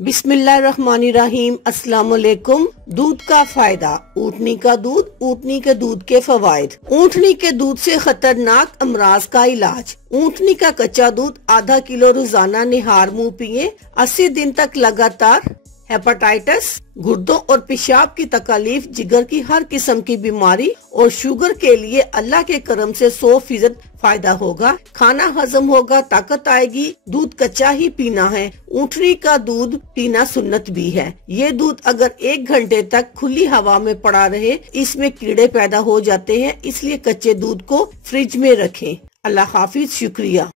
बिस्मिल्लाहिर्रहमानिर्रहीम। अस्सलाम वालेकुम। दूध का फायदा। ऊँटनी का दूध, ऊँटनी के दूध के फवाइद। ऊँटनी के दूध से खतरनाक अमराज का इलाज। ऊँटनी का कच्चा दूध आधा किलो रोजाना निहार मुंह पिए। 80 दिन तक लगातार। हेपेटाइटिस, गुर्दों और पेशाब की तकलीफ, जिगर की हर किस्म की बीमारी और शुगर के लिए अल्लाह के करम से 100% फायदा होगा। खाना हजम होगा, ताकत आएगी। दूध कच्चा ही पीना है। ऊँटनी का दूध पीना सुन्नत भी है। ये दूध अगर 1 घंटे तक खुली हवा में पड़ा रहे, इसमें कीड़े पैदा हो जाते हैं, इसलिए कच्चे दूध को फ्रिज में रखें। अल्लाह हाफिज। शुक्रिया।